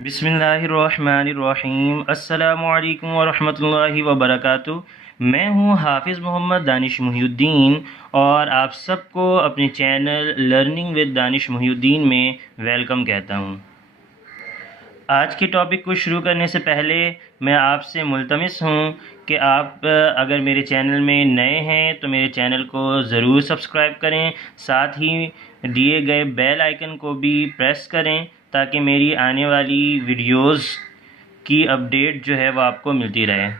बिस्मिल्लाहिर्रहमानिर्रहीम अस्सलामुअलैकुम वरहमतुल्लाहि वबरकातुहू। मैं हूँ हाफिज़ मोहम्मद दानिश मुहिउद्दीन और आप सबको अपने channel learning with Danish Mohiuddin में वेलकम कहता हूँ। आज के टॉपिक को शुरू करने से पहले मैं आपसे मुल्तमिस हूँ कि आप अगर मेरे चैनल में नए हैं तो मेरे चैनल को ज़रूर सब्सक्राइब करें, साथ ही दिए गए बेल आइकन को भी प्रेस करें ताकि मेरी आने वाली वीडियोस की अपडेट जो है वो आपको मिलती रहे।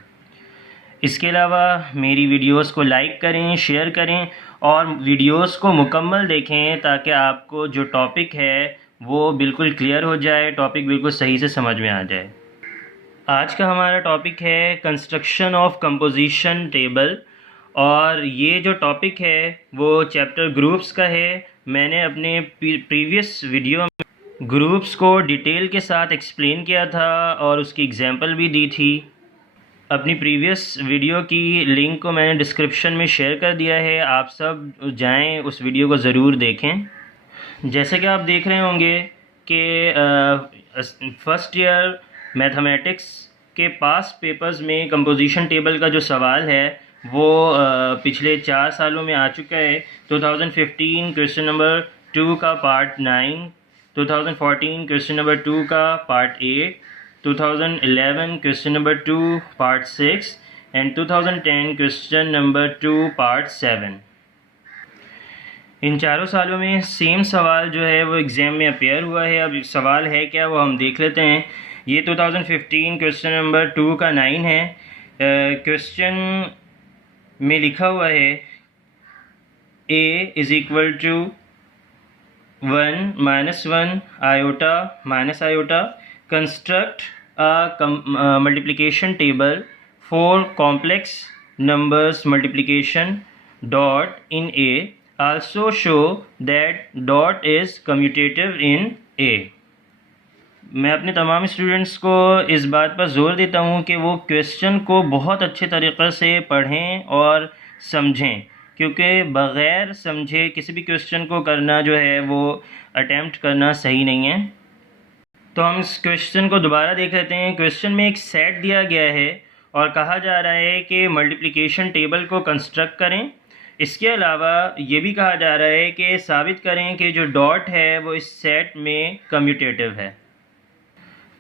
इसके अलावा मेरी वीडियोस को लाइक करें, शेयर करें और वीडियोस को मुकम्मल देखें ताकि आपको जो टॉपिक है वो बिल्कुल क्लियर हो जाए, टॉपिक बिल्कुल सही से समझ में आ जाए। आज का हमारा टॉपिक है कंस्ट्रक्शन ऑफ कंपोजिशन टेबल और ये जो टॉपिक है वो चैप्टर ग्रुप्स का है। मैंने अपने प्रीवियस वीडियो में ग्रुप्स को डिटेल के साथ एक्सप्लेन किया था और उसकी एग्जांपल भी दी थी। अपनी प्रीवियस वीडियो की लिंक को मैंने डिस्क्रिप्शन में शेयर कर दिया है, आप सब जाएं उस वीडियो को ज़रूर देखें। जैसे कि आप देख रहे होंगे कि फर्स्ट ईयर मैथमेटिक्स के पास पेपर्स में कंपोजिशन टेबल का जो सवाल है वो पिछले 4 सालों में आ चुका है। 2015 क्वेश्चन नंबर 2 का पार्ट 9, 2014 क्वेश्चन नंबर 2 का part 8, 2011 question number 2 part 6 and 2010 question number 2 part 7। इन चारों सालों में सेम सवाल जो है वो एग्ज़ाम में अपेयर हुआ है। अब सवाल है क्या वो हम देख लेते हैं। ये 2015 क्वेश्चन नंबर 2 का 9 है। क्वेश्चन में लिखा हुआ है a is equal to 1 minus 1 iota minus iota. Construct a multiplication table for complex numbers multiplication dot in a, also show that dot is commutative in A। मैं अपने तमाम स्टूडेंट्स को इस बात पर ज़ोर देता हूँ कि वो क्वेश्चन को बहुत अच्छे तरीक़े से पढ़ें और समझें, क्योंकि बग़ैर समझे किसी भी क्वेश्चन को करना जो है वो अटैम्प्ट करना सही नहीं है। तो हम इस क्वेश्चन को दोबारा देख लेते हैं। क्वेश्चन में एक सेट दिया गया है और कहा जा रहा है कि मल्टीप्लिकेशन टेबल को कंस्ट्रक्ट करें। इसके अलावा ये भी कहा जा रहा है कि साबित करें कि जो डॉट है वो इस सेट में कम्यूटेटिव है।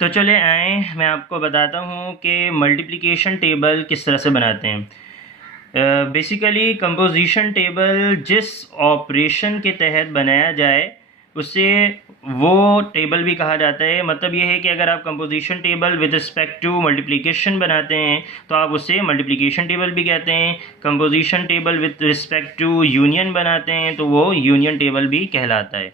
तो चले आए मैं आपको बताता हूँ कि मल्टीप्लिकेशन टेबल किस तरह से बनाते हैं। बेसिकली कंपोजिशन टेबल जिस ऑपरेशन के तहत बनाया जाए उसे वो टेबल भी कहा जाता है। मतलब ये है कि अगर आप composition table with respect to multiplication बनाते हैं तो आप उसे मल्टीप्लिकेशन टेबल भी कहते हैं। Composition table with respect to union बनाते हैं तो वो यूनियन टेबल भी कहलाता है।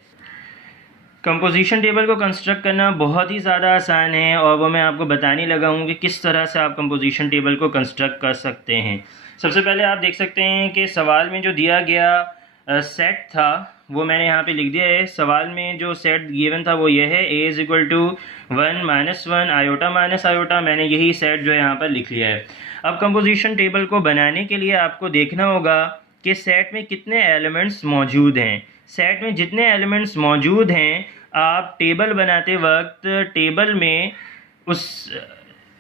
कंपोजिशन टेबल को कंस्ट्रक्ट करना बहुत ही ज़्यादा आसान है और वो मैं आपको बताने लगा हूँ कि किस तरह से आप कंपोजिशन टेबल को कंस्ट्रक्ट कर सकते हैं। सबसे पहले आप देख सकते हैं कि सवाल में जो दिया गया सेट था वो मैंने यहाँ पे लिख दिया है। सवाल में जो सेट गिवन था वो ये है a is equal to 1 minus 1 iota minus iota. मैंने यही सेट जो है यहाँ पर लिख लिया है। अब कंपोजिशन टेबल को बनाने के लिए आपको देखना होगा कि सेट में कितने एलिमेंट्स मौजूद हैं। सेट में जितने एलिमेंट्स मौजूद हैं आप टेबल बनाते वक्त टेबल में उस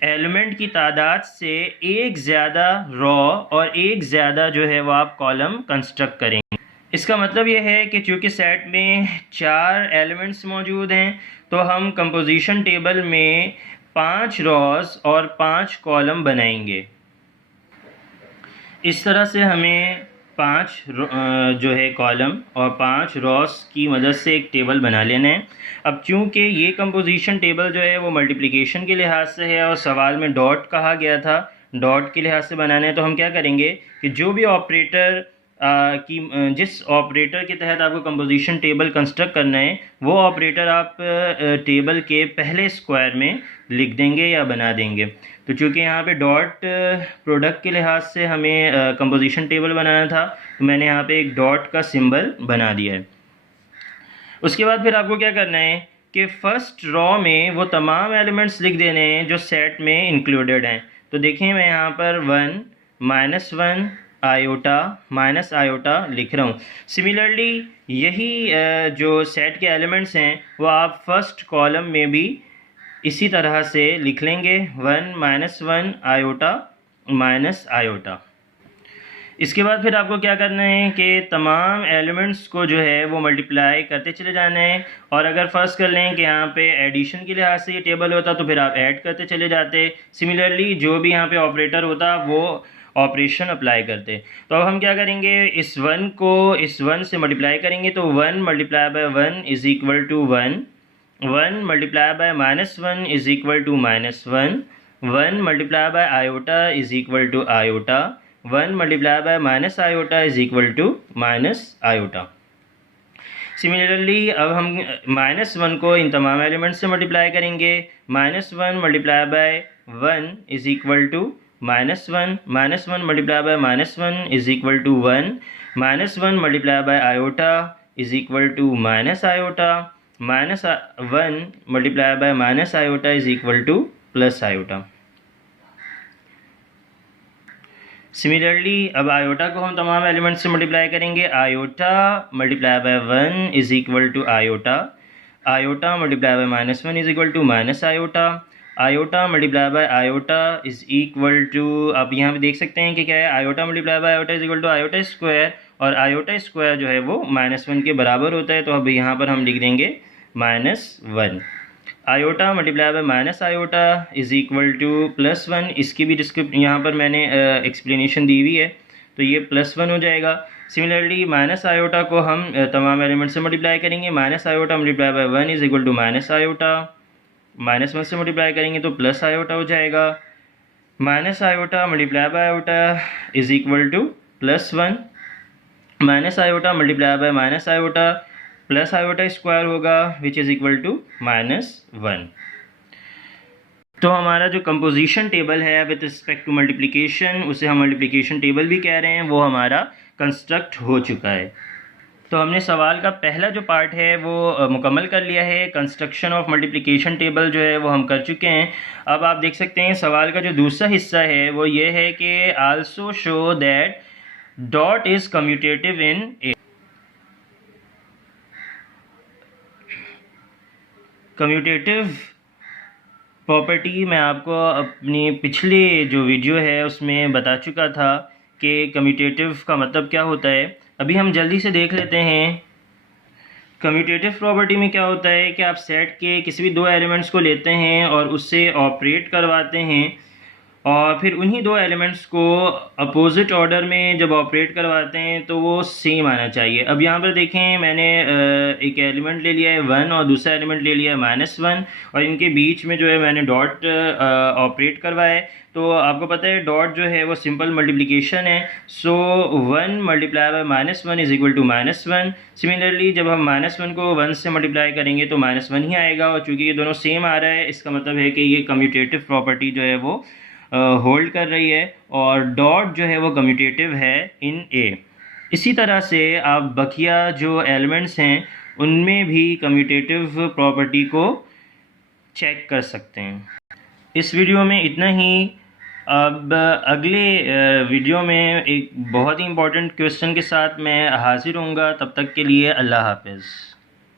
एलिमेंट की तादाद से एक ज़्यादा रॉ और एक ज़्यादा जो है वो आप कॉलम कंस्ट्रक्ट करेंगे। इसका मतलब ये है कि चूँकि सेट में 4 एलिमेंट्स मौजूद हैं तो हम कंपोजिशन टेबल में 5 रॉज और 5 कॉलम बनाएंगे। इस तरह से हमें 5 जो है कॉलम और 5 रॉस की मदद से एक टेबल बना लेना है। अब चूँकि ये कंपोजिशन टेबल जो है वो मल्टीप्लिकेशन के लिहाज से है और सवाल में डॉट कहा गया था, डॉट के लिहाज से बनाना है, तो हम क्या करेंगे कि जो भी ऑपरेटर जिस ऑपरेटर के तहत आपको कंपोजिशन टेबल कंस्ट्रक्ट करना है वो ऑपरेटर आप टेबल के पहले स्क्वायर में लिख देंगे या बना देंगे। तो चूँकि यहाँ पे डॉट प्रोडक्ट के लिहाज से हमें कंपोजिशन टेबल बनाना था तो मैंने यहाँ पे एक डॉट का सिंबल बना दिया है। उसके बाद फिर आपको क्या करना है कि फर्स्ट रॉ में वो तमाम एलिमेंट्स लिख देने हैं जो सेट में इंक्लूडेड हैं। तो देखिए मैं यहाँ पर 1 माइनस 1 आयोटा माइनस आयोटा लिख रहा हूँ। सिमिलरली यही जो सेट के एलिमेंट्स हैं वो आप फर्स्ट कॉलम में भी इसी तरह से लिख लेंगे 1 - 1 आयोटा माइनस आयोटा। इसके बाद फिर आपको क्या करना है कि तमाम एलिमेंट्स को जो है वो मल्टीप्लाई करते चले जाना है। और अगर फर्स्ट कर लें कि यहाँ पे एडिशन के लिहाज से ये टेबल होता तो फिर आप ऐड करते चले जाते। सिमिलरली जो भी यहाँ पे ऑपरेटर होता वो ऑपरेशन अप्लाई करते। तो अब हम क्या करेंगे, इस 1 को इस 1 से मल्टीप्लाई करेंगे तो 1 × 1 is equal to 1, 1 × -1 is equal to -1, 1 × iota is equal to iota, 1 × minus iota is equal to minus iota. Similarly अब हम -1 को इन तमाम एलिमेंट्स से मल्टीप्लाई करेंगे। -1 × 1 is equal to -1, -1 × -1 is equal to 1, -1 × iota is equal to minus iota, -1 × minus iota is equal to plus iota. Similarly अब iota को हम तमाम एलिमेंट्स से मल्टीप्लाई करेंगे। Iota × 1 is equal to iota, iota × -1 is equal to minus iota, iota × iota is equal to, आप यहाँ पे देख सकते हैं कि क्या है, iota × iota is equal to iota square, और आयोटा स्क्वायर जो है वो -1 के बराबर होता है। तो अब यहाँ पर हम लिख देंगे -1। Iota × minus iota is equal to +1। इसकी भी डिस्क्रिप्ट यहाँ पर मैंने एक्सप्लेनेशन दी हुई है, तो ये +1 हो जाएगा। सिमिलरली माइनस आयोटा को हम तमाम एलिमेंट से मल्टीप्लाई करेंगे। Minus iota × 1 is equal to minus iota, -1 से मल्टीप्लाई करेंगे तो प्लस आयोटा हो जाएगा। Minus iota × iota is equal to +1, minus iota × minus iota plus iota square होगा विच इज़ इक्वल टू -1। तो हमारा जो कंपोजिशन टेबल है विद रिस्पेक्ट टू मल्टीप्लिकेशन, उसे हम मल्टीप्लिकेशन टेबल भी कह रहे हैं, वो हमारा कंस्ट्रक्ट हो चुका है। तो हमने सवाल का पहला जो पार्ट है वो मुकम्मल कर लिया है। कंस्ट्रक्शन ऑफ मल्टीप्लिकेशन टेबल जो है वो हम कर चुके हैं। अब आप देख सकते हैं सवाल का जो दूसरा हिस्सा है वो ये है कि also show that dot is commutative in A. Commutative property मैं आपको अपनी पिछले जो वीडियो है उसमें बता चुका था कि कम्यूटेटिव का मतलब क्या होता है। अभी हम जल्दी से देख लेते हैं। कम्यूटेटिव प्रॉपर्टी में क्या होता है कि आप सेट के किसी भी दो एलिमेंट्स को लेते हैं और उससे ऑपरेट करवाते हैं, और फिर उन्हीं दो एलिमेंट्स को अपोजिट ऑर्डर में जब ऑपरेट करवाते हैं तो वो सेम आना चाहिए। अब यहाँ पर देखें, मैंने एक एलिमेंट ले लिया है 1 और दूसरा एलिमेंट ले लिया है -1, और इनके बीच में जो है मैंने डॉट ऑपरेट करवाया है। तो आपको पता है डॉट जो है वो सिंपल मल्टीप्लिकेशन है। सो 1 × -1 इज़ इक्वल टू -1। सिमिलरली जब हम -1 को 1 से मल्टीप्लाई करेंगे तो -1 ही आएगा, और चूँकि ये दोनों सेम आ रहा है इसका मतलब है कि ये कम्यूटेटिव प्रॉपर्टी जो है वो होल्ड कर रही है, और डॉट जो है वो कम्यूटेटिव है इन ए। इसी तरह से आप बकिया जो एलिमेंट्स हैं उनमें भी कम्यूटेटिव प्रॉपर्टी को चेक कर सकते हैं। इस वीडियो में इतना ही। अब अगले वीडियो में एक बहुत ही इम्पोर्टेंट क्वेश्चन के साथ मैं हाजिर होऊंगा। तब तक के लिए अल्लाह हाफ़िज़।